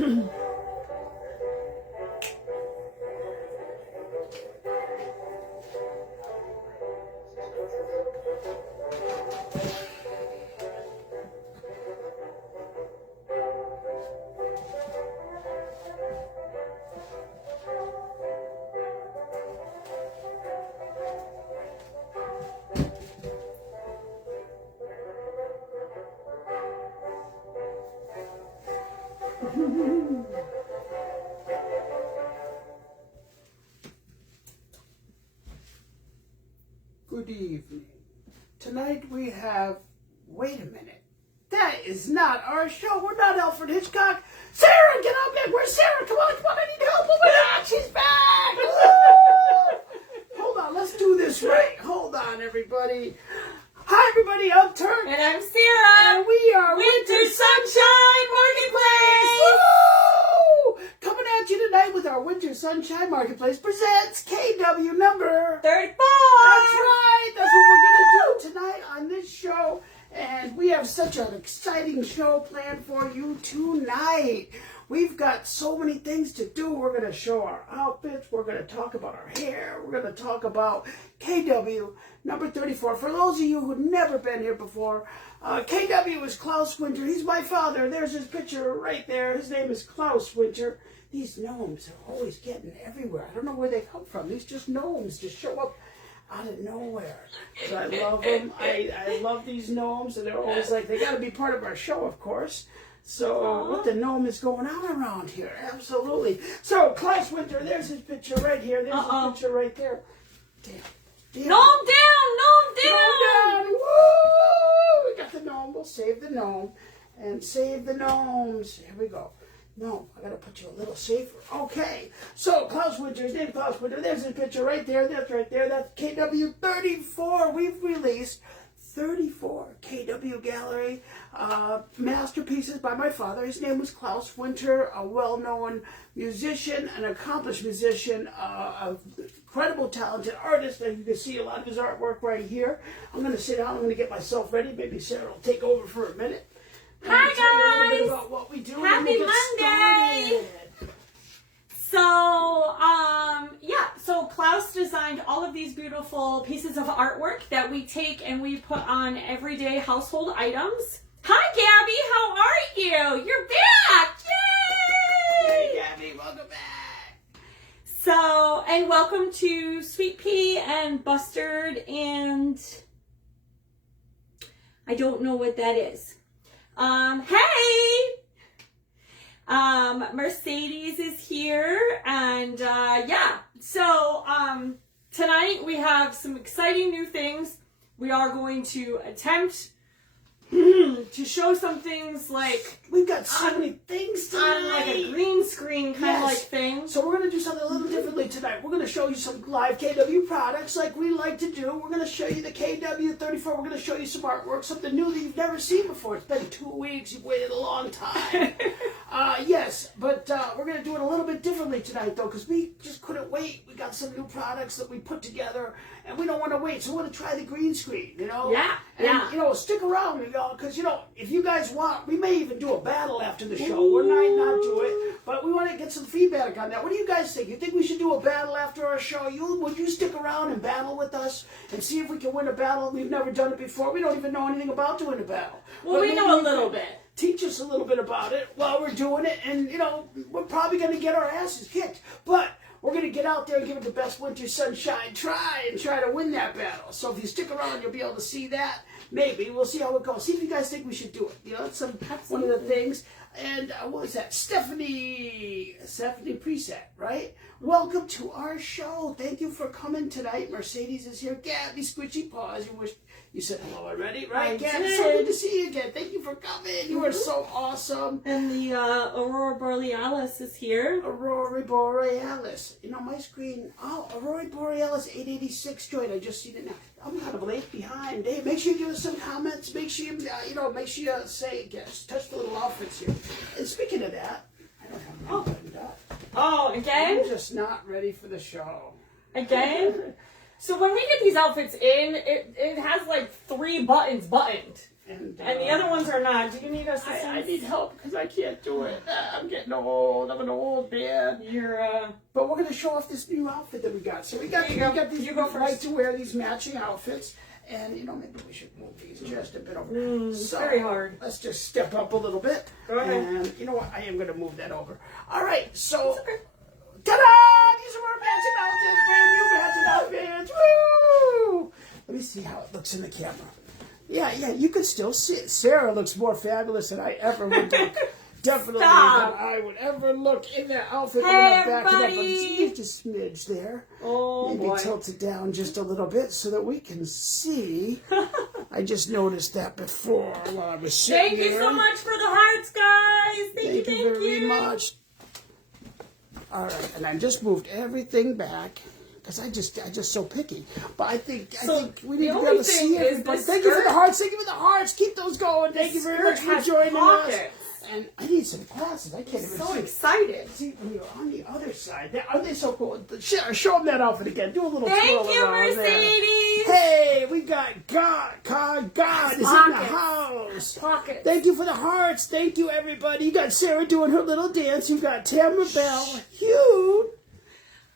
Good evening. Tonight we have, wait a minute, that is not our show. We're not Alfred Hitchcock. Sarah, get up there. Where's Sarah? Come on, I need help. Oh my God, she's back. Hold on, let's do this right. Hold on, everybody. Hi, everybody. I'm Turk. And I'm Sara. And we are Winter Sunshine Marketplace. Woo! Coming at you tonight with our Winter Sunshine Marketplace presents KW number 34. That's right. That's what we're going to do tonight on this show. And we have such an exciting show planned for you tonight. We've got so many things to do. We're going to show our outfits. We're going to talk about our hair. We're going to talk about KW number 34. For those of you who've never been here before, KW is Klaus Winter. He's my father. There's his picture right there. His name is Klaus Winter. These gnomes are always getting everywhere. I don't know where they come from. These just gnomes just show up out of nowhere. So I love them. I love these gnomes, and they're always like, they got to be part of our show, of course. So what the gnome is going on around here? Absolutely. So Klaus Winter, there's his picture right here. There's his picture right there. Damn. Gnome down, gnome down. Gnome down. Woo! We got the gnome. We'll save the gnome and save the gnomes. Here we go. No, I gotta put you a little safer. Okay, so Klaus Winter, his name Klaus Winter. There's his picture right there. That's right there. That's KW 34. We've released 34 KW Gallery masterpieces by my father. His name was Klaus Winter, a well-known musician, an accomplished musician, a incredible talented artist. And you can see a lot of his artwork right here. I'm going to sit down. I'm going to get myself ready. Maybe Sarah will take over for a minute. Hi guys! Tell you a little bit about what we do. Happy Monday! So Klaus designed all of these beautiful pieces of artwork that we take and we put on everyday household items. Hi Gabby, how are you? You're back! Yay! Hey Gabby, welcome back. So, and welcome to Sweet Pea and Bustard and I don't know what that is. Hey! Mercedes is here, and so tonight we have some exciting new things. We are going to attempt to show some things like we've got so many things tonight. On like a green screen kind of like thing. So we're going to do something a little differently tonight. We're going to show you some live KW products like we like to do. We're going to show you the KW 34. We're going to show you some artwork, something new that you've never seen before. It's been 2 weeks. You've waited a long time. Yes, but we're going to do it a little bit differently tonight, though, because we just couldn't wait. We got some new products that we put together, and we don't want to wait. So we're going to try the green screen, you know? Yeah. And, you know, stick around, y'all, because, you know, if you guys want, we may even do a battle after the show. We might not do it, but we want to get some feedback on that. What do you guys think? You think we should do a battle after our show? Would you stick around and battle with us and see if we can win a battle? We've never done it before. We don't even know anything about doing a battle. Well, but we know a little bit. Teach us a little bit about it while we're doing it, and, you know, we're probably going to get our asses kicked, but we're going to get out there and give it the best Winter Sunshine try and try to win that battle. So if you stick around, you'll be able to see that. Maybe. We'll see how it goes. See if you guys think we should do it. You know, that's one of the things. And what was that? Stephanie Preset, right? Welcome to our show. Thank you for coming tonight. Mercedes is here. Gabby, Squishy Paws. You said hello already, right? Gabby, it's so good to see you again. Thank you for coming. You are so awesome. And the Aurora Borealis is here. Aurora Borealis. You know, my screen, Aurora Borealis 886 joint. I just seen it now. I'm kind of late behind. Hey, make sure you give us some comments. Make sure you, make sure you say, touch the little outfits here. And speaking of that, I don't have my buttoned up. Oh, again? I'm just not ready for the show. Again? So when we get these outfits in, it has like 3 buttons buttoned. And the other ones are not. Do you need assistance? I need help because I can't do it. I'm getting old. I'm an old man. But we're gonna show off this new outfit that we got. So we got these. You go first. Like to wear these matching outfits, and maybe we should move these just a bit over. It's very hard. Let's just step up a little bit. Go ahead. And you know what? I am gonna move that over. All right. So, okay. ta-da! These are our matching outfits. Brand new matching outfits. Woo! Let me see how it looks in the camera. Yeah, you can still see it. Sarah looks more fabulous than I ever would look. Definitely Stop. than I would ever look in that outfit. Hey, I'm gonna back it up everybody. just a smidge there. Oh, Maybe boy. tilt it down just a little bit so that we can see. I just noticed that before while I was sitting Thank you there. so much for the hearts, guys. Thank Thank you very much. All right, and I just moved everything back. Because I just so picky, but I think we need to be able to see everybody. Thank you for the hearts. Thank you for the hearts. Keep those going. Thank you very much for joining us. And I need some glasses. I can't even So see. excited. See, when you're on the other side, aren't they so cool? Show them that outfit again. Do a little twirl Thank you, around Mercedes. there. Hey, we got God is in the house. Pockets. Thank you for the hearts. Thank you, everybody. You got Sarah doing her little dance. You got Tamara Bell. Hugh.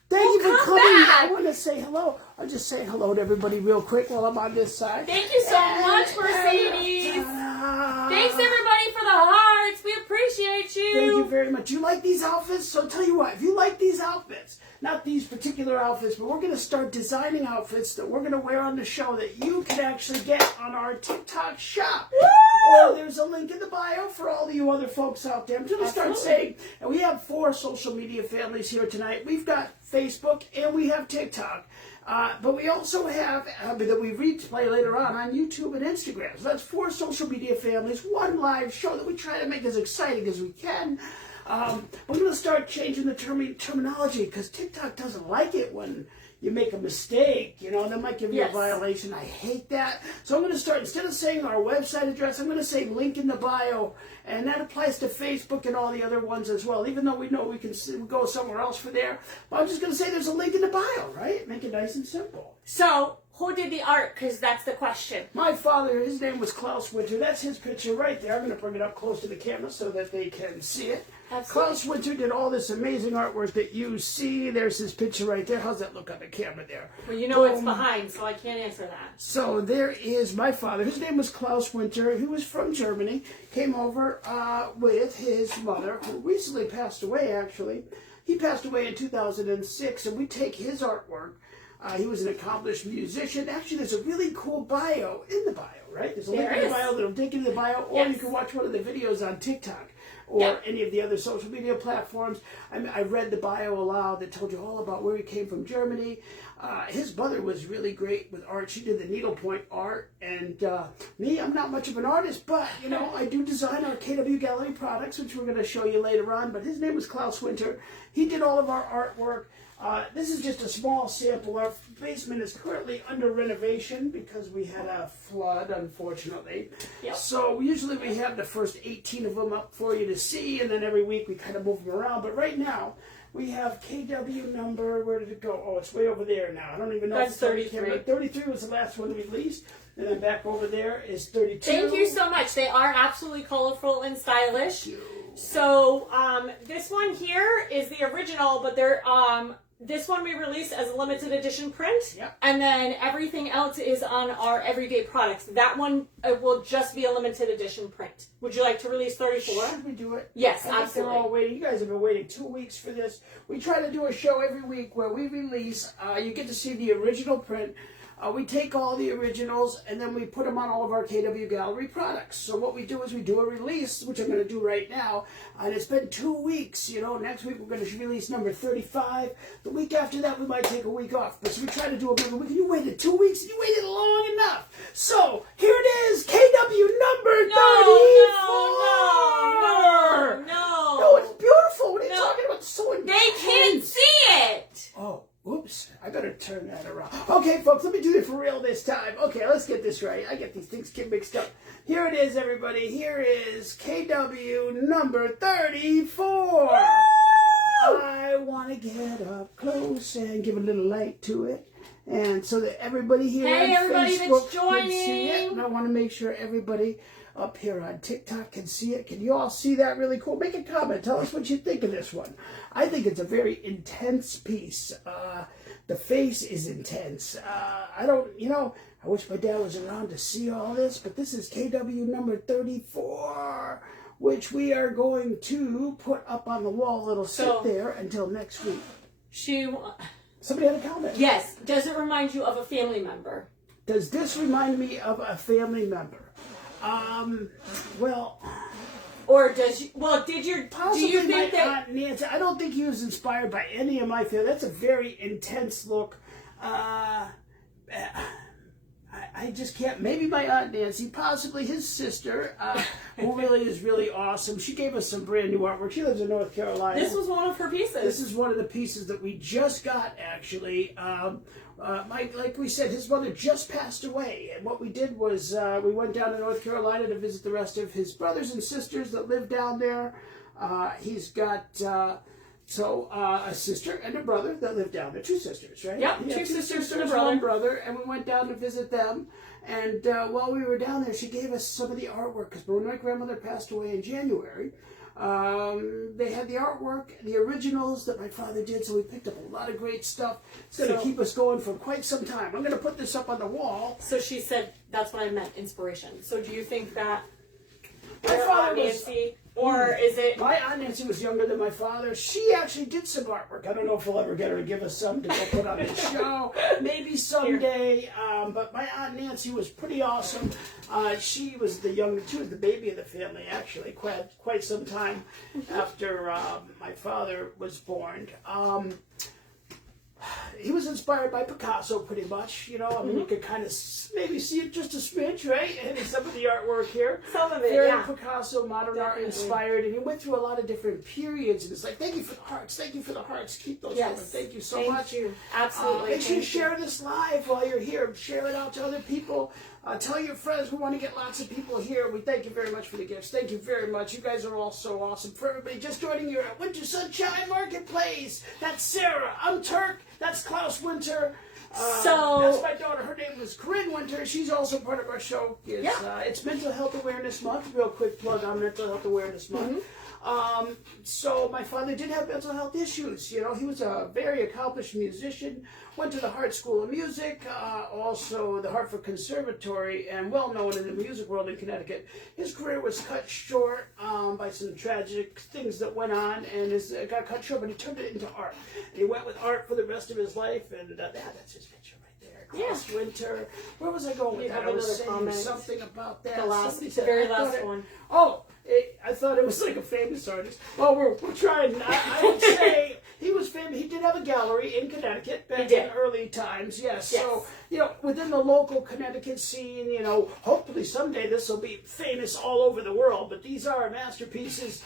Thank you for come coming. back. I want to say hello. I'll just say hello to everybody real quick while I'm on this side. Thank you so much, Mercedes. Thanks, everybody, for the hearts. We appreciate you. Thank you very much. You like these outfits? So I'll tell you what, if you like these outfits, not these particular outfits, but we're going to start designing outfits that we're going to wear on the show that you can actually get on our TikTok shop. Or there's a link in the bio for all of you other folks out there. I'm going to start saying, and we have 4 social media families here tonight. We've got Facebook and we have TikTok. But we also have that we replay later on YouTube and Instagram. So that's 4 social media families, 1 live show that we try to make as exciting as we can. We're going to start changing the terminology because TikTok doesn't like it when you make a mistake, they might give you a violation. I hate that. So I'm going to start, instead of saying our website address, I'm going to say link in the bio. And that applies to Facebook and all the other ones as well, even though we know we can go somewhere else for there. But I'm just going to say there's a link in the bio, right? Make it nice and simple. So, who did the art? Because that's the question. My father, his name was Klaus Winter. That's his picture right there. I'm going to bring it up close to the camera so that they can see it. Absolutely. Klaus Winter did all this amazing artwork that you see. There's his picture right there. How's that look on the camera there? Well, you know it's behind, so I can't answer that. So there is my father. His name was Klaus Winter. He was from Germany. Came over with his mother, who recently passed away, actually. He passed away in 2006, and we take his artwork. He was an accomplished musician. Actually, there's a really cool bio in the bio, right? There's a link in the bio that'll take you to the bio, or you can watch one of the videos on TikTok or any of the other social media platforms. I read the bio aloud that told you all about where he came from, Germany. His mother was really great with art. She did the needlepoint art. And me, I'm not much of an artist, but, I do design our KW Gallery products, which we're going to show you later on. But his name was Klaus Winter. He did all of our artwork. This is just a small sample. Our basement is currently under renovation because we had a flood, unfortunately. Yep. So usually we have the first 18 of them up for you to see, and then every week we kind of move them around. But right now, we have KW number, where did it go? Oh, it's way over there now. I don't even know. That's 33. 33 was the last one released. And then back over there is 32. Thank you so much. They are absolutely colorful and stylish. So this one here is the original, but they're this one we released as a limited edition print. Yep. And then everything else is on our everyday products. That one will just be a limited edition print. Would you like to release 34? Should we do it? Yes, I think absolutely. they're all waiting. You guys have been waiting 2 weeks for this. We try to do a show every week where we release, you get to see the original print. We take all the originals and then we put them on all of our KW Gallery products. So what we do is we do a release, which I'm going to do right now, and it's been 2 weeks. Next week we're going to release number 35. The week after that we might take a week off. But so we try to do a bigger week. You waited 2 weeks and you waited long enough. So here it is, KW number 34. No, it's beautiful. What are you talking about? It's so intense. They can't see it. Oh. Oops, I better turn that around. Okay, folks, let me do it for real this time. Okay, let's get this right. I get these things get mixed up. Here it is, everybody. Here is KW number 34. I want to get up close and give a little light to it. And so that everybody here Hey, on everybody Facebook that's can see it. joining. And I want to make sure everybody up here on TikTok can see it. Can you all see that really cool? Make a comment. Tell us what you think of this one. I think it's a very intense piece. The face is intense. I wish my dad was around to see all this, but this is KW number 34, which we are going to put up on the wall. It'll sit there until next week. Somebody had a comment. Yes. Does it remind you of a family member? Does this remind me of a family member? Well... Or do you think that Aunt Nancy? I don't think he was inspired by any of my family. That's a very intense look. I just can't. Maybe my Aunt Nancy, possibly his sister, who really is really awesome. She gave us some brand new artwork. She lives in North Carolina. this was one of her pieces? This is one of the pieces that we just got, actually. Like we said, his mother just passed away. And what we did was we went down to North Carolina to visit the rest of his brothers and sisters that live down there. He's got a sister and a brother that live down there. Two sisters, right? Yep, two sisters and a brother. One brother. And we went down to visit them. And while we were down there, she gave us some of the artwork. Because when my grandmother passed away in January, they had the artwork, the originals that my father did, so we picked up a lot of great stuff. It's going to keep us going for quite some time. I'm going to put this up on the wall. So she said, that's what I meant, inspiration. So do you think that My father was... Nancy, or is it... My Aunt Nancy was younger than my father. She actually did some artwork. I don't know if we'll ever get her to give us some to go put on the show. Maybe someday. But my Aunt Nancy was pretty awesome. She was the baby of the family, actually, quite some time after my father was born. He was inspired by Picasso, pretty much. You could kind of maybe see it just a smidge, right? And some of the artwork here. Some of it, very yeah. Picasso, modern art inspired. And he went through a lot of different periods. And it's like, thank you for the hearts. Thank you for the hearts. Keep those coming. Thank you so much. Thank you. Absolutely. Make sure you share this live while you're here. Share it out to other people. Tell your friends. We want to get lots of people here. We thank you very much for the gifts. Thank you very much. You guys are all so awesome. For everybody just joining you at Winter Sunshine Marketplace, that's Sarah. I'm Turk. That's Klaus Winter. That's my daughter. Her name was Corinne Winter. She's also part of our show. It's Mental Health Awareness Month. Real quick plug on Mental Health Awareness Month. So my father did have mental health issues. He was a very accomplished musician, went to the Hart School of Music, also the Hartford Conservatory, and well known in the music world in Connecticut. His career was cut short by some tragic things that went on, and it got cut short, but he turned it into art. And he went with art for the rest of his life, and that's his picture right there. Klaus Winter. Where was I going with that? I was saying something about that. The very last one. Oh, I thought it was like a famous artist. Well, we're trying. I would say he was famous. He did have a gallery in Connecticut back in early times. Yes. So, within the local Connecticut scene, hopefully someday this will be famous all over the world. But these are masterpieces.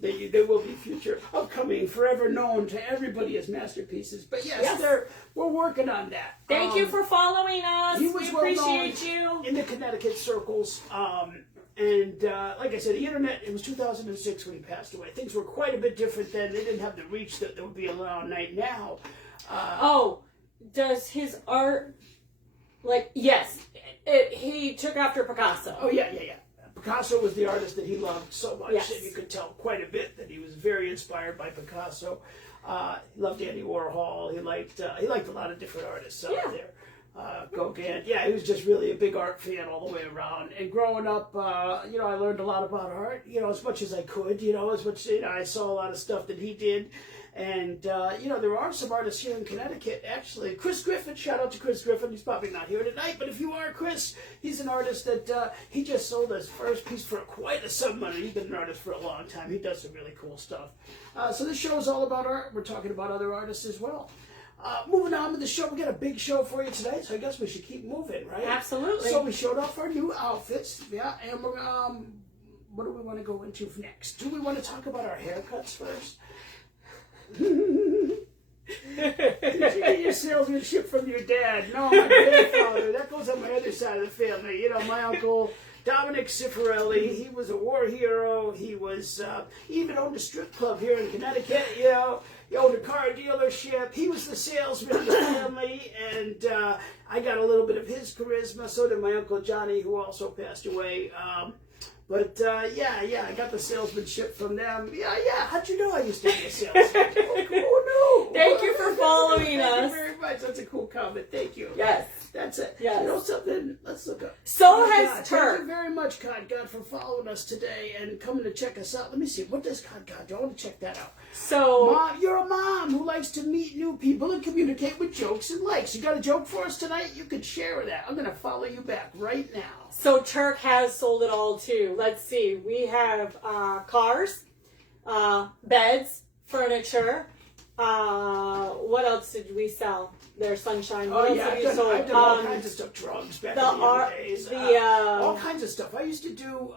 They will be future upcoming, forever known to everybody as masterpiees. But yes. We're working on that. Thank you for following us. He was we well appreciate known you. in the Connecticut circles. And like I said, the internet, it was 2006 when he passed away. Things were quite a bit different then. They didn't have the reach that would be around right now. Does his art, he took after Picasso. Oh, yeah. Picasso was the artist that he loved so much. Yes. And you could tell quite a bit that he was very inspired by Picasso. He loved Andy Warhol. He liked a lot of different artists out there. Gauguin. Yeah, he was just really a big art fan all the way around. And growing up, I learned a lot about art, as much as I could, as much, I saw a lot of stuff that he did. And, there are some artists here in Connecticut, actually. Chris Griffin, shout out to Chris Griffin. He's probably not here tonight, but if you are Chris, he's an artist that he just sold his first piece for quite a sum of money. He's been an artist for a long time. He does some really cool stuff. So this show is all about art. We're talking about other artists as well. Moving on with the show, we got a big show for you today, so I guess we should keep moving, right? Absolutely. So we showed off our new outfits, and we're, what do we want to go into next? Do we want to talk about our haircuts first? Did you get your salesmanship from your dad? No, my grandfather. That goes on my other side of the family. My uncle, Dominic Cifarelli, he was a war hero. He was, he even owned a strip club here in Connecticut, you know. He owned a car dealership. He was the salesman of the family, and I got a little bit of his charisma. So did my Uncle Johnny, who also passed away. But I got the salesmanship from them. Yeah, how'd you know I used to be a salesman? Oh, no. Thank you for following us. Thank you very much. That's a cool comment. Thank you. Yes. That's it. Yes. You know something? Let's look up. So has Turk. Thank you very much, God, for following us today and coming to check us out. Let me see. What does God do? I want to check that out. So, Mom, you're a mom who likes to meet new people and communicate with jokes and likes. You got a joke for us tonight? You could share that. I'm going to follow you back right now. So Turk has sold it all too. Let's see. We have cars, beds, furniture. What else did we sell? Their sunshine. What else did we I've sold? done all kinds of stuff. Drugs back in the old days. All kinds of stuff. I used to do.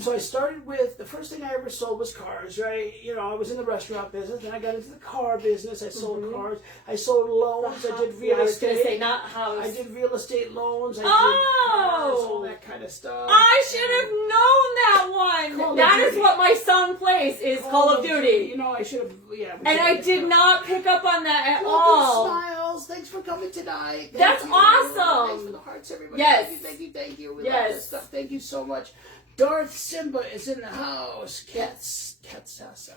So I started with the first thing I ever sold was cars. Right. You know, I was in the restaurant business. Then I got into the car business. I sold cars. I sold loans. I did real estate. I was going to say not house. I did real estate loans. I did cars, all that kind of stuff. I should have known that one. That is what my son plays. Is Call of Duty. You know, I should have. Yeah. And I did not pick up on that at Welcome, all. Smiles. Thanks for coming tonight. That's awesome. Thanks for the hearts, everybody. Yes. Thank you. We love this stuff. Thank you so much. Darth Simba is in the house. Katsasa.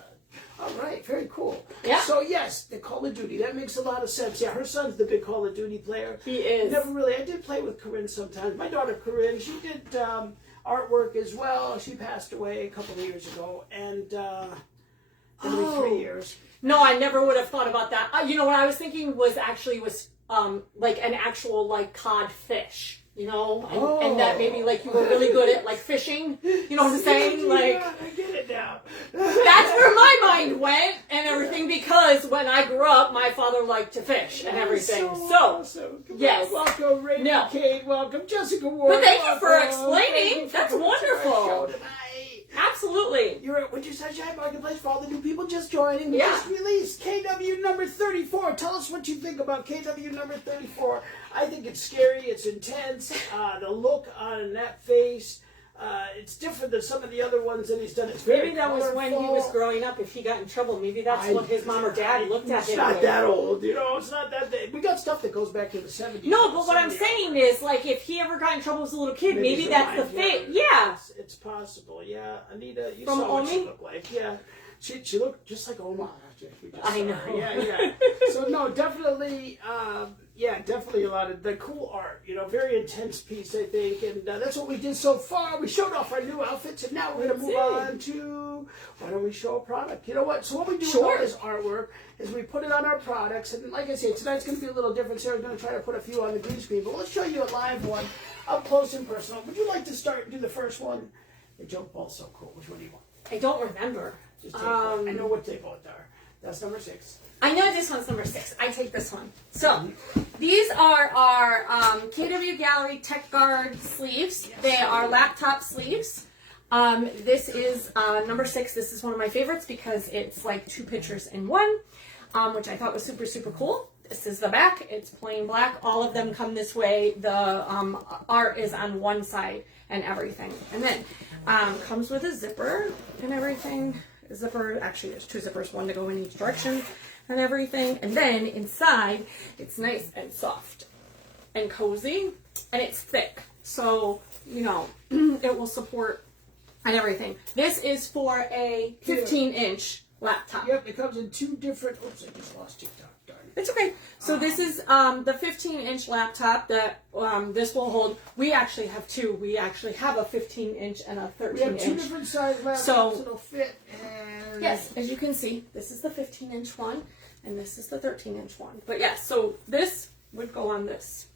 All right, very cool. Yeah. So yes, the Call of Duty. That makes a lot of sense. Yeah, her son's the big Call of Duty player. He is. I did play with Corinne sometimes. My daughter Corinne, she did artwork as well. She passed away a couple of years ago, and 3 years. No, I never would have thought about that. You know what I was thinking was like an actual like cod fish. You know, and that maybe like you were really good at like fishing. You know what I'm saying? Like, yeah, I get it now. That's where my mind went and everything, because when I grew up, my father liked to fish and everything. So awesome. yes, welcome, Raymond Cade. Welcome, Jessica Ward. But thank you for explaining. That's wonderful. Absolutely. You're at Winter Sunshine Marketplace for all the new people just joining. We Yeah. just released KW number 34. Tell us what you think about KW number 34. I think it's scary. It's intense. The look on that face, it's different than some of the other ones that he's done. It's very Maybe that was when he was growing up. If he got in trouble, maybe that's what his mom or dad looked at him. It's not with. that old, you know. It's not that. We got stuff that goes back to the 70s. No, but what I'm saying is, like, if he ever got in trouble as a little kid, maybe that's the fate. Yeah. It's possible. Yeah, Anita, you From saw what Omi? she looked like. Yeah, she looked just like Oma. I know. Yeah. So no, definitely. Definitely a lot of the cool art. You know, very intense piece, I think, and that's what we did so far. We showed off our new outfits, and now we're going to move on to, why don't we show a product? You know what? So what we do with all this artwork is we put it on our products, and like I say, tonight's going to be a little different. Sarah's going to try to put a few on the green screen, but let's show you a live one, up close and personal. Would you like to start and do the first one? The joke ball's so cool. Which one do you want? I don't remember. Just take one. I know what they both are. That's number 6. I know this one's number 6. I take this one. So, these are our KW Gallery Tech Guard sleeves. Yes. They are laptop sleeves. This is number 6. This is one of my favorites because it's like 2 pictures in one, which I thought was super, super cool. This is the back. It's plain black. All of them come this way. The art is on one side and everything. And then comes with a zipper and everything. Zipper, actually there's 2 zippers, one to go in each direction and everything. And then inside, it's nice and soft and cozy, and it's thick. So, you know, it will support and everything. This is for a 15-inch laptop. Yep, it comes in 2 different, oops, I just lost TikTok. It's okay. So this is the 15-inch laptop that this will hold. We actually have 2. We actually have a 15-inch and a 13-inch. We have 2 different size laptops that'll fit. And yes, as you can see, this is the 15-inch one, and this is the 13-inch one. But yes, so this would go on this.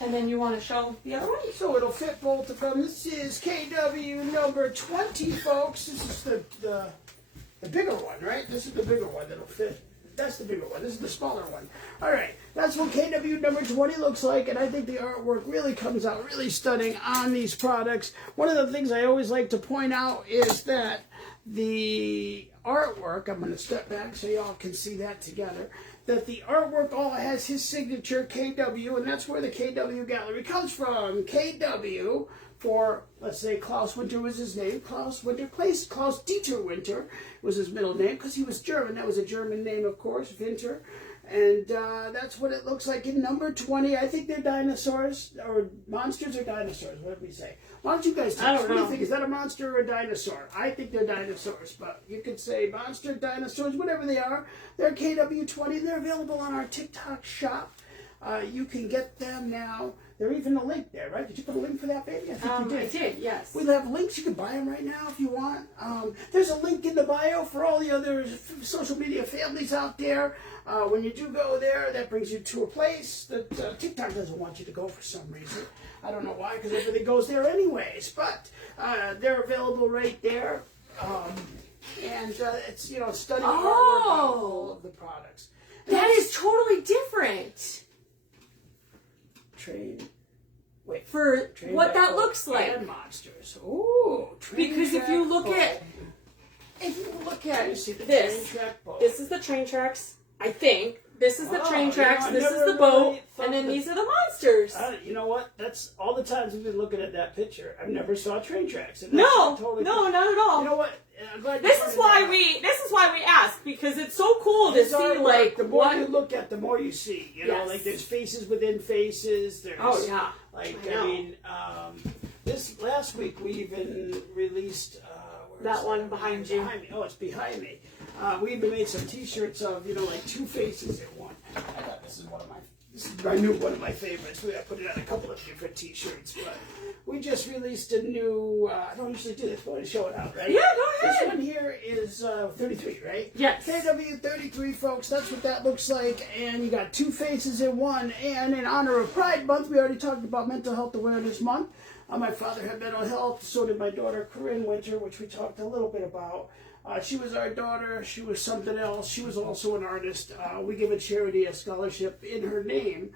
And then you want to show the other one? So it'll fit both of them. This is KW number 20, folks. This is the bigger one, right? This is the bigger one that'll fit. That's the bigger one. This is the smaller one. All right. That's what KW number 20 looks like, and I think the artwork really comes out really stunning on these products. One of the things I always like to point out is that the artwork, I'm going to step back so y'all can see that together, that the artwork all has his signature, KW, and that's where the KW Gallery comes from. KW for, let's say, Klaus Winter was his name. Klaus Winter, Klaus Dieter Winter was his middle name because he was German. That was a German name, of course, Winter. And that's what it looks like in number 20. I think they're dinosaurs, or monsters or dinosaurs, what did we say? Why don't you guys tell us? What do you think? Is that a monster or a dinosaur? I think they're dinosaurs, but you could say monster, dinosaurs, whatever they are. They're KW20. They're available on our TikTok shop. You can get them now. There's even a link there, right? Did you put a link for that, baby? I think you did. I did, yes. We have links. You can buy them right now if you want. There's a link in the bio for all the other social media families out there. When you do go there, that brings you to a place that TikTok doesn't want you to go for some reason. I don't know why, because everything goes there anyways. But they're available right there. And it's, stunning artwork on all of the products. And that is totally different. For what that looks like. And monsters. Ooh, because if you look at this, this is the train tracks. I think this is the train tracks. This is the boat, and then these are the monsters. You know what? That's all the times we've been looking at that picture. I've never saw train tracks. And no, totally not at all. You know what? I'm glad this is why we ask, because it's so cool to see like the more you look at, the more you see. You know, yes. like there's faces within faces. There's this last week we even released that one behind you. Behind me. Oh, it's behind me. We even made some T-shirts of like two faces in one. I thought this is one of my favorites. I put it on a couple of different T-shirts, but we just released a new. I don't usually do this, but I want to show it out, right? Yeah, go ahead. This one here is 33, right? Yes. KW33, folks. That's what that looks like, and you got two faces in one. And in honor of Pride Month, we already talked about Mental Health Awareness Month. My father had mental health, so did my daughter, Corinne Winter, which we talked a little bit about. She was our daughter. She was something else. She was also an artist. We gave a charity a scholarship in her name.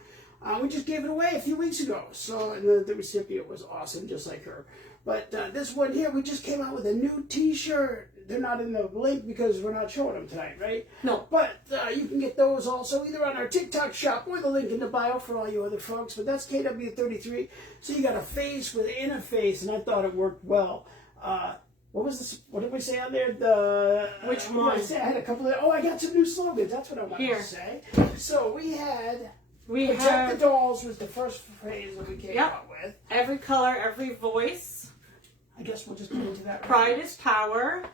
We just gave it away a few weeks ago. So, and the recipient was awesome, just like her. But this one here, we just came out with a new T-shirt. They're not in the link because we're not showing them tonight, right? No. But you can get those also either on our TikTok shop or the link in the bio for all you other folks. But that's KW33. So you got a face within a face, and I thought it worked well. What was this? What did we say on there? Which one? I had a couple of. Oh, I got some new slogans. That's what I wanted to say. So we had. Protect the dolls was the first phrase that we came up with. Every color, every voice. I guess we'll just get into that. Pride is power.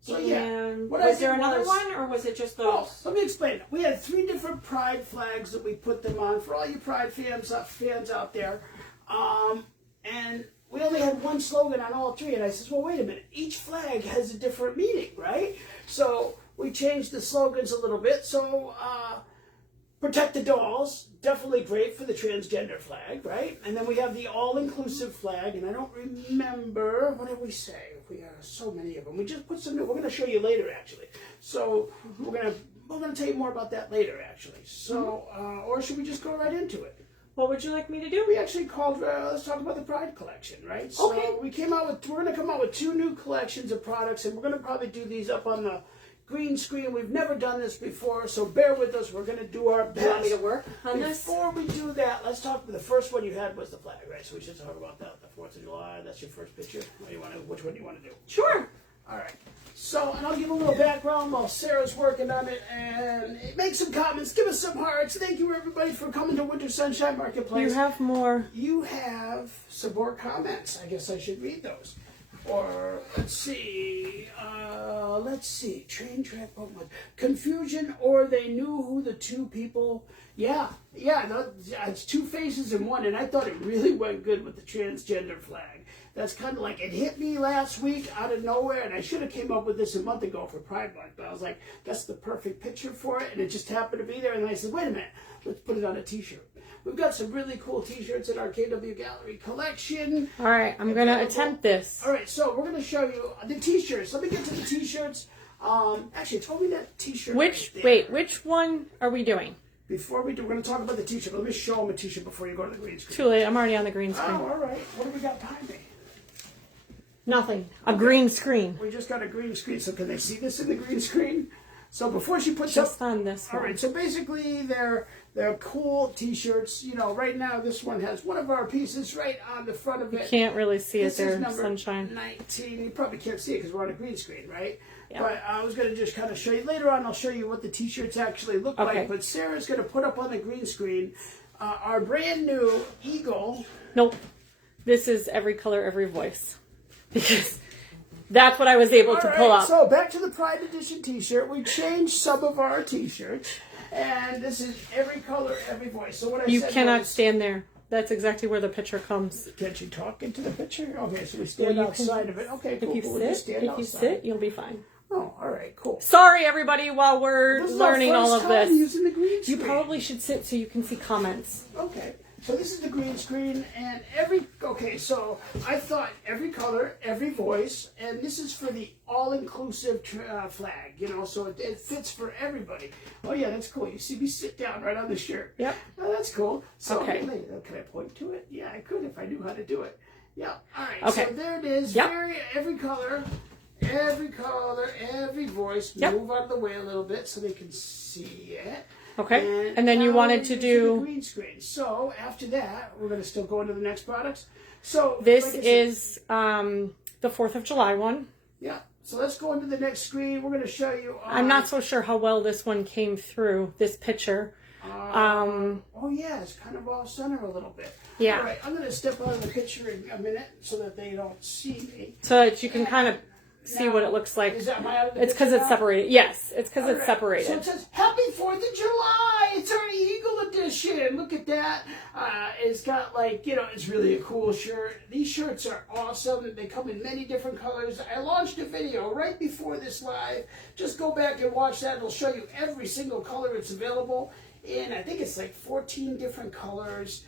So yeah. Was there another one, or was it just those? Oh, let me explain. We had 3 different Pride flags that we put them on for all you Pride fans out there. And we only had one slogan on all 3, and I said, well, wait a minute. Each flag has a different meaning, right? So we changed the slogans a little bit. So protect the dolls, definitely great for the transgender flag, right? And then we have the all-inclusive flag, and I don't remember, what did we say? We have so many of them. We just put some new, we're going to show you later, actually. So we're going to tell you more about that later, actually. So, or should we just go right into it? What would you like me to do? We actually called, let's talk about the Pride collection, right? So okay. We're going to come out with 2 new collections of products, and we're going to probably do these up on the green screen. We've never done this before, so bear with us. We're going to do our best. You want me to work on this? Before we do that, let's talk about the first one you had was the flag, right? So we should talk about that, the 4th of July. That's your first picture. Which one do you want to do? Sure. All right. So, and I'll give a little background while Sarah's working on it, and make some comments, give us some hearts. Thank you, everybody, for coming to Winter Sunshine Marketplace. You have more. You have some more comments. I guess I should read those. Or, let's see, train track, Pokemon. Confusion, or they knew who the 2 people, it's 2 faces in one, and I thought it really went good with the transgender flag. That's kind of like, it hit me last week out of nowhere, and I should have came up with this a month ago for Pride Month, but I was like, that's the perfect picture for it, and it just happened to be there, and I said, wait a minute, let's put it on a T-shirt. We've got some really cool T-shirts in our KW Gallery collection. All right, I'm going to attempt this. All right, so we're going to show you the T-shirts. Let me get to the T-shirts. Actually, told me that T-shirt. Which one are we doing? Before we do, we're going to talk about the T-shirt. Let me show them a T-shirt before you go to the green screen. Too late. I'm already on the green screen. Oh, all right. What do we got behind me? Nothing. A green screen. We just got a green screen. So can they see this in the green screen? So before she puts Just up, on this all one. right. So basically, they're cool T-shirts. You know, right now this one has one of our pieces right on the front of it. Can't really see it This is there, number sunshine. 19. You probably can't see it because we're on a green screen, right? Yeah. But I was going to just kind of show you later on. I'll show you what the T-shirts actually look Okay. like. But Sarah's going to put up on the green screen our brand new Eagle. Nope. This is every color, every voice. Because that's what I was able to pull up. So back to the Pride Edition T-shirt. We changed some of our T-shirts, and this is every color, every voice. So what I You said cannot was, stand there. That's exactly where the picture comes. can't you talk into the picture? Okay, so we stand Well, you outside can- of it. Okay, cool. If you We'll just sit, stand outside. you'll be fine. Oh, all right, cool. Sorry, everybody, while we're This is our learning all first of time this. using the green You screen. probably should sit so you can see comments. Okay, so this is the green screen, and so I thought every color, every voice, and this is for the all-inclusive flag, you know, so it fits for everybody. Oh yeah, that's cool. You see me sit down right on the shirt. Yep. Oh, that's cool. So Okay. can I point to it? Yeah, I could if I knew how to do it. Yeah. All right. Okay. So there it is. Yep. Every color, every voice. Yep. Move out of the way a little bit so they can see it. Okay. And then you now wanted we're to using do... the green screen. So after that, we're going to still go into the next products. So This like I said, is the 4th of July one. yeah. So let's go into the next screen. We're going to show you. I'm not so sure how well this one came through, this picture. Oh yeah, it's kind of off center a little bit. Yeah. All right, I'm going to step out of the picture in a minute so that they don't see me. So that you can kind of see what it looks like. Is that my out of the It's because picture it's now? separated. Yes, it's because it's Alright, separated. So it says, Happy 4th of July! It's our Eagle edition! Look at that. It's got like, you know, it's really a cool shirt. These shirts are awesome. They come in many different colors. I launched a video right before this live. Just go back and watch that. It'll show you every single color it's available in. I think it's like 14 different colors.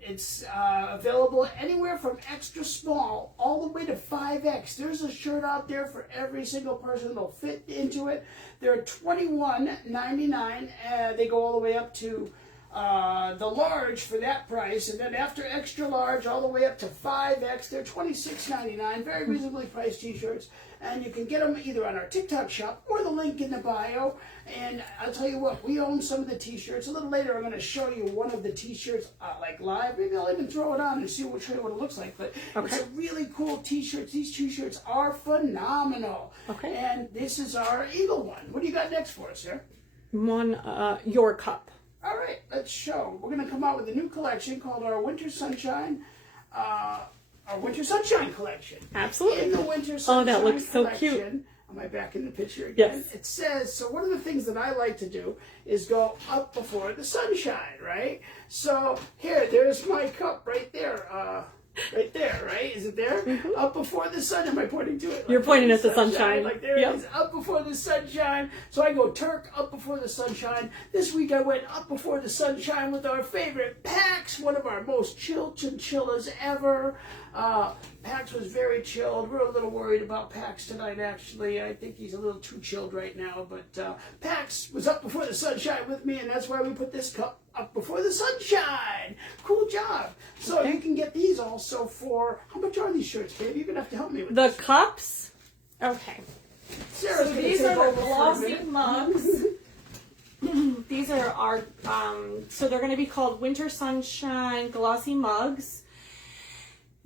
It's available anywhere from extra small all the way to 5X. There's a shirt out there for every single person that'll fit into it. They're $21.99. They go all the way up to the large for that price, and then after extra large all the way up to 5X, they're $26.99. Very reasonably priced T-shirts, and you can get them either on our TikTok shop or the link in the bio. And I'll tell you what, we own some of the T-shirts. A little later, I'm going to show you one of the T-shirts like live. Maybe I'll even throw it on and show you what it looks like. But it's a really cool T-shirt. These T-shirts are phenomenal. Okay. And this is our Eagle one. What do you got next for us, sir? One, your cup. All right, let's show. We're going to come out with a new collection called our Winter Sunshine. Our Winter Sunshine collection. Absolutely. In the Winter Sunshine that looks so collection, cute. am I back in the picture again? Yes. It says, so one of the things that I like to do is go up before the sunshine, right? So here, there's my cup right there. Right there, right? Is it there? Up before the sun. Am I pointing to it? Like, You're pointing at the sunshine. sunshine. Like there Yep. it is. Up before the sunshine. So I go Turk up before the sunshine. This week I went up before the sunshine with our favorite Pax, one of our most chilled chinchillas ever. Pax was very chilled. We're a little worried about Pax tonight, actually. I think he's a little too chilled right now. But Pax was up before the sunshine with me, and that's why we put this cup up before the sunshine. Cool job. So you can get these also for, how much are these shirts, babe? You're going to have to help me with The this. cups. Okay. Sarah's So gonna these take are over for a glossy minute. mugs. These are our, so they're going to be called Winter Sunshine Glossy Mugs.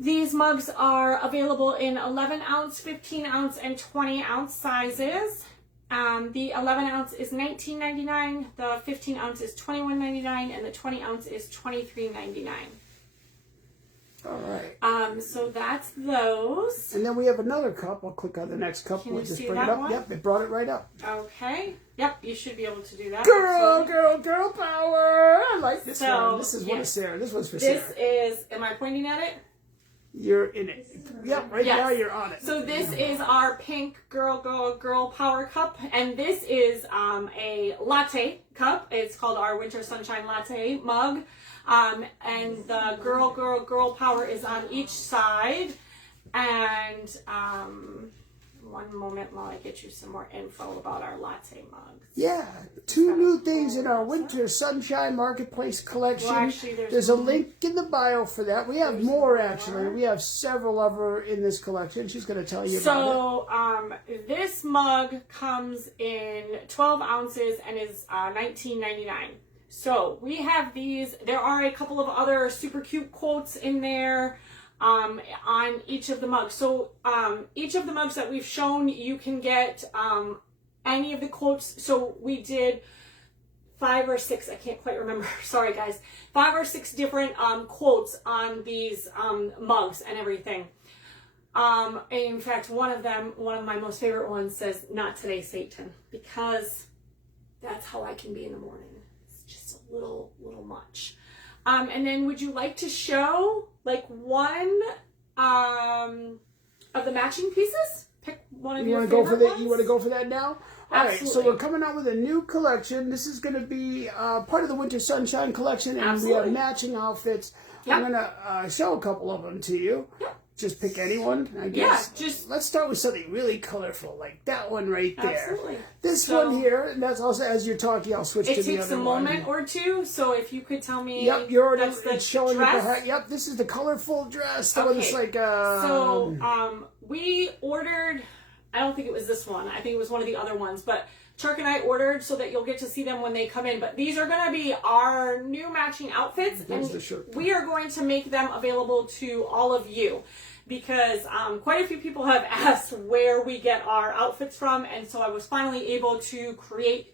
These mugs are available in 11 ounce, 15 ounce, and 20 ounce sizes. The 11 ounce is $19.99, the 15 ounce is $21.99, and the 20 ounce is $23.99. All right. So that's those. And then we have another cup. I'll click on the next cup. Can We'll you just see bring that it up. one? Yep, it brought it right up. Okay. Yep, you should be able to do that. Girl, Absolutely. girl power. I like this So, one. This is one of yes. Sarah. This one's for This Sarah. is, am I pointing at it? You're in it. Yep, right Yes. now you're on it. So this is our pink girl power cup, and this is a latte cup. It's called our Winter Sunshine Latte mug, and the girl power is on each side, and one moment while I get you some more info about our latte mugs. Yeah, 2 new things in our Winter Sunshine Marketplace collection. Well, actually, there's a link in the bio for that. We have more, actually. We have several of her in this collection. She's going to tell you about it. So, this mug comes in 12 ounces and is $19.99. So, we have these. There are a couple of other super cute quotes in there. On each of the mugs. So each of the mugs that we've shown, you can get any of the quotes. So we did 5 or 6, I can't quite remember, sorry guys, 5 or 6 different quotes on these mugs and everything. In fact, one of my most favorite ones says, "Not today, Satan," because that's how I can be in the morning. It's just a little much. And then would you like to show like one of the matching pieces? Pick one of your favorite ones. You want to go for that now? All Absolutely. right, so we're coming out with a new collection. This is going to be part of the Winter Sunshine collection, and Absolutely. we have matching outfits. Yep. I'm going to show a couple of them to you. Yep. Just pick anyone, I guess. Yeah, let's start with something really colorful, like that one right there. Absolutely. This one here, and that's also, as you're talking, I'll switch to the other one. It takes a moment or two, so if you could tell me. Yep, you're already that's showing dress. Yep, this is the colorful dress. That Okay. one's like. We ordered. I don't think it was this one. I think it was one of the other ones, but Chuck and I ordered so that you'll get to see them when they come in. But these are going to be our new matching outfits, and we are going to make them available to all of you. Because quite a few people have asked where we get our outfits from, and so I was finally able to create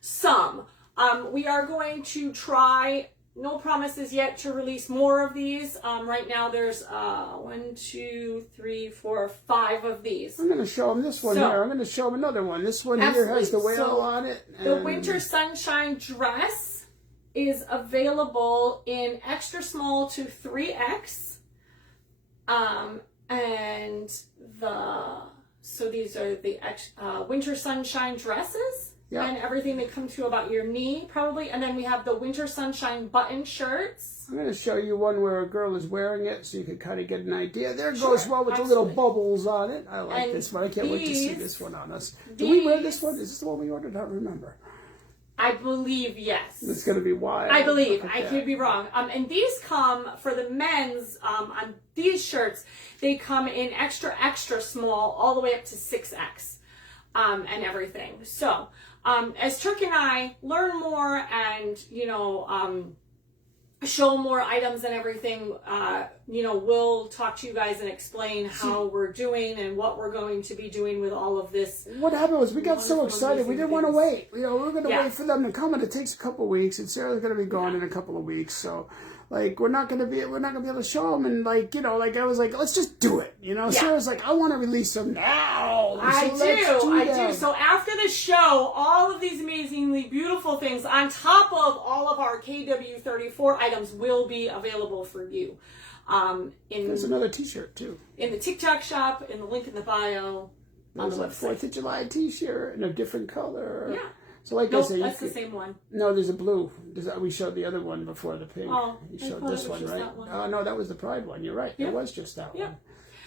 some. We are going to try, no promises yet, to release more of these. Right now there's 1, 2, 3, 4, 5 of these. I'm going to show them this one here. I'm going to show them another one. This one here has the whale on it. The Winter Sunshine dress is available in extra small to 3X. So these are the Winter Sunshine dresses, and everything they come to about your knee probably, and then we have the Winter Sunshine button shirts. I'm going to show you one where a girl is wearing it so you can kind of get an idea. There goes well with the little bubbles on it. I like this one. I can't wait to see this one on us. Do we wear this one? Is this the one we ordered? I don't remember. I believe yes. It's going to be wild. I believe. I could be wrong. And these come for the men's on these shirts. They come in extra small all the way up to 6X and everything. So as Turk and I learn more and show more items and everything, we'll talk to you guys and explain how we're doing and what we're going to be doing with all of this. What happened was we got so excited. We didn't want to wait. We were going to wait for them to come, and it takes a couple of weeks, and Sarah's going to be gone in a couple of weeks. So, we're not going to be able to show them. And I was like, let's just do it. Sarah's like, I want to release them now. I do. So after the show, all of these amazingly beautiful things on top of all of our KW34 items will be available for you. There's another T-shirt too. In the TikTok shop, in the link in the bio. There's a 4th of July T-shirt in a different color. Yeah. So I said, that's the same one. No, there's a blue. We showed the other one before, the pink. Oh, you showed this one, right? Oh, no, that was the Pride one. You're right. Yeah. It was just that yeah. one.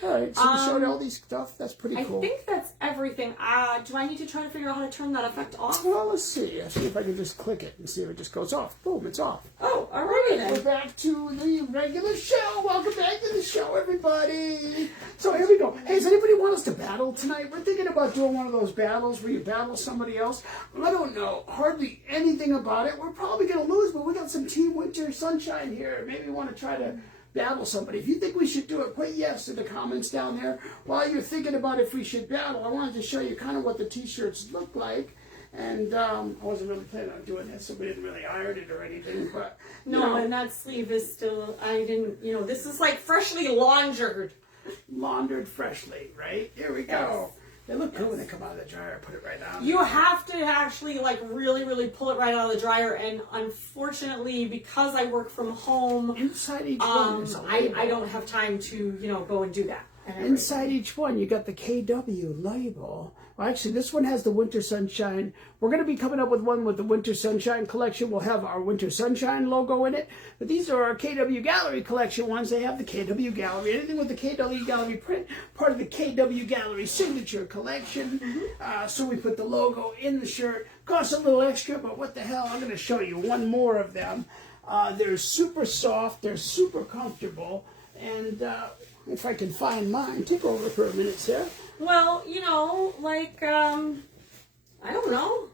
All right, so we showed all these stuff. That's pretty cool. I think that's everything. Do I need to try to figure out how to turn that effect off? Well, let's see. Let's see if I can just click it and see if it just goes off. Boom, it's off. Oh, all right then. We're back to the regular show. Welcome back to the show, everybody. So here we go. Hey, does anybody want us to battle tonight? We're thinking about doing one of those battles where you battle somebody else. I don't know hardly anything about it. We're probably going to lose, but we got some Team Winter Sunshine here. Maybe we want to try to battle somebody. If you think we should do it, put yes in the comments down there. While you're thinking about if we should battle, I wanted to show you kind of what the T-shirts look like. And I wasn't really planning on doing this, so we didn't really iron it or anything. But and that sleeve is still, I didn't, this is like freshly laundered. Laundered freshly, right? Here we go. They look good when they come out of the dryer. Put it right on. You have to actually really, really pull it right out of the dryer. And unfortunately, because I work from home, inside each one is a label. I don't have time to go and do that. Inside each one, you got the KW label. Well, actually, this one has the Winter Sunshine. We're going to be coming up with one with the Winter Sunshine collection. We'll have our Winter Sunshine logo in it. But these are our KW Gallery collection ones. They have the KW Gallery. Anything with the KW Gallery print, part of the KW Gallery signature collection. So we put the logo in the shirt. Costs a little extra, but what the hell? I'm going to show you one more of them. They're super soft. They're super comfortable. And if I can find mine, take over for a minute, Sarah. Well, you know, like, I don't know.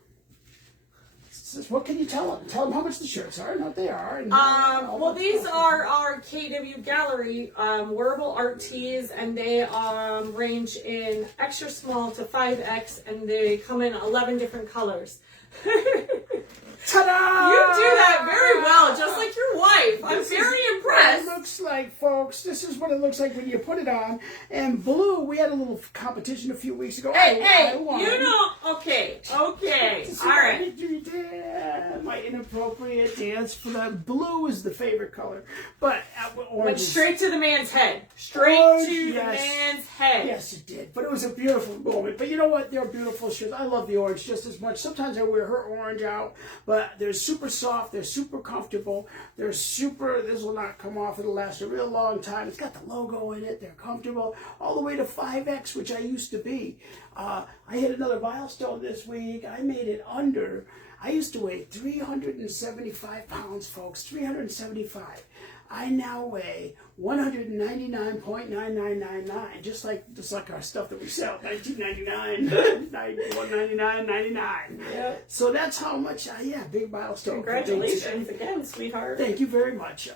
What can you tell them? Tell them how much the shirts are and what they are. And well, these are our KW Gallery wearable art tees, and they range in extra small to 5X, and they come in 11 different colors. Ta-da! You do that very well, just like your wife. I'm very impressed. It looks like, folks. This is what it looks like when you put it on. And blue, we had a little competition a few weeks ago. Hey, you know, okay, all right. My inappropriate dance for that. Blue is the favorite color, but orange. Went straight to the man's head. Straight to the man's head. Yes, it did. But it was a beautiful moment. But you know what? They're beautiful shirts. I love the orange just as much. Sometimes I wear her orange out, but they're super soft. They're super comfortable. They're super. This will not come off. It'll last a real long time. It's got the logo in it. They're comfortable all the way to 5X, which I used to be. I hit another milestone this week. I made it under. I used to weigh 375 pounds, folks. 375. I now weigh 199.9999, just like our stuff that we sell, $19.99, $199.99. Yep. So that's how much. Big milestone. Congratulations again, sweetheart. Thank you very much.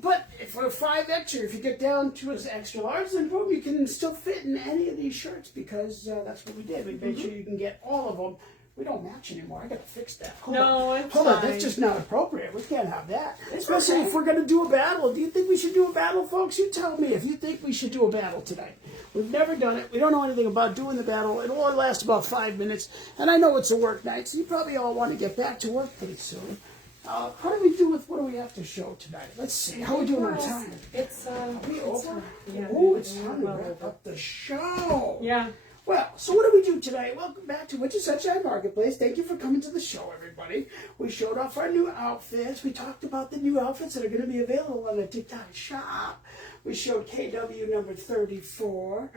But for 5X, or if you get down to an extra large, then boom, you can still fit in any of these shirts because that's what we did. We made sure you can get all of them. We don't match anymore. I gotta fix that. Hold on, that's just not appropriate. We can't have that. Especially if we're gonna do a battle. Do you think we should do a battle, folks? You tell me if you think we should do a battle tonight. We've never done it. We don't know anything about doing the battle. It'll only last about 5 minutes. And I know it's a work night, so you probably all want to get back to work pretty soon. How do we do with what do we have to show tonight? Let's see. How are we doing on time? It's Are we over? Yeah. Oh, it's time to wrap up the show. Yeah. Well, so what do we do tonight? Welcome back to Winter Sunshine Marketplace. Thank you for coming to the show, everybody. We showed off our new outfits. We talked about the new outfits that are going to be available on the TikTok shop. We showed KW number 34.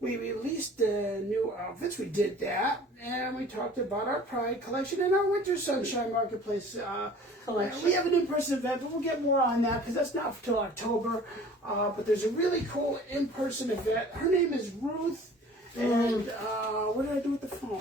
We released the new outfits. We did that. And we talked about our Pride collection and our Winter Sunshine Marketplace collection. We have an in-person event, but we'll get more on that because that's not until October. But there's a really cool in-person event. Her name is Ruth. And what did I do with the phone?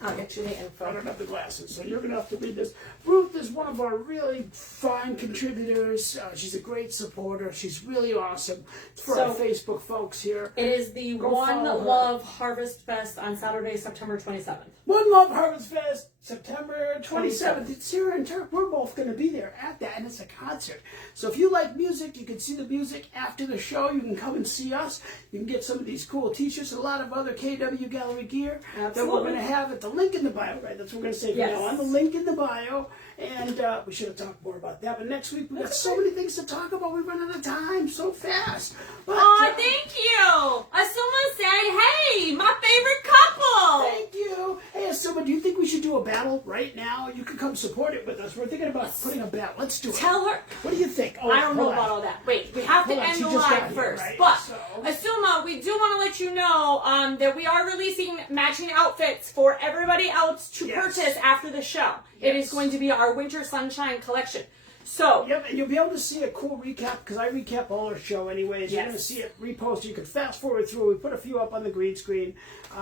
I'll get you the info. I don't have the glasses, so you're going to have to read this. Ruth is one of our really fine contributors. She's a great supporter. She's really awesome. For our Facebook folks here. It is the One Love Harvest Fest on Saturday, September 27th. One Love Harvest Fest, September 27th. Sarah and Turk, we're both going to be there at that, and it's a concert. So if you like music, you can see the music after the show. You can come and see us. You can get some of these cool t-shirts and a lot of other KW Gallery gear that we're going to have at the link in the bio, right? That's what we're going to say from now on. The link in the bio. And we should have talked more about that. But next week, we've got so many things to talk about. We run out of time so fast. But, thank you. Asuma said, hey, my favorite couple. Thank you. Hey, Asuma, do you think we should do a battle right now? You can come support it with us. We're thinking about putting a battle. Let's do it. Tell her. What do you think? Oh, I don't know about all that. Wait, we have to end the live first. Right? But, Asuma, we do want to let you know that we are releasing matching outfits for everybody else to purchase after the show. It is going to be our Winter Sunshine collection. So, yep, and you'll be able to see a cool recap because I recap all our show anyways. You're going to see it reposted. You can fast forward through. We put a few up on the green screen.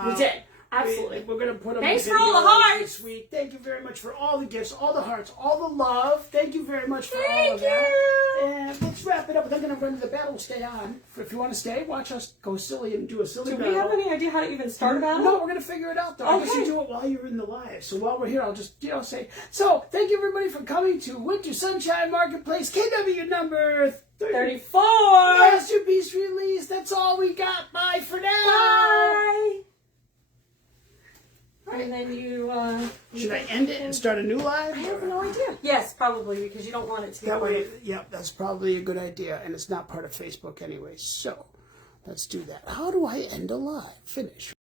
We did. Absolutely. We're going to put them Thanks in for all the hearts this week. Thank you very much for all the gifts, all the hearts, all the love. Thank you very much for all of that. And let's wrap it up. They're going to run to the battle. Stay on. If you want to stay, watch us go silly and do a silly battle. Do we have any idea how to even start a battle? No, we're going to figure it out, though. I guess you do it while you're in the live. So while we're here, I'll just, say. So thank you, everybody, for coming to Winter Sunshine Marketplace, KW number 34. Masterpiece release. That's all we got. Bye for now. Bye. And then you. Should I end it and start a new live? I have no idea. Yes, probably, because you don't want it to be. That way, yep, that's probably a good idea, and it's not part of Facebook anyway. So, let's do that. How do I end a live? Finish.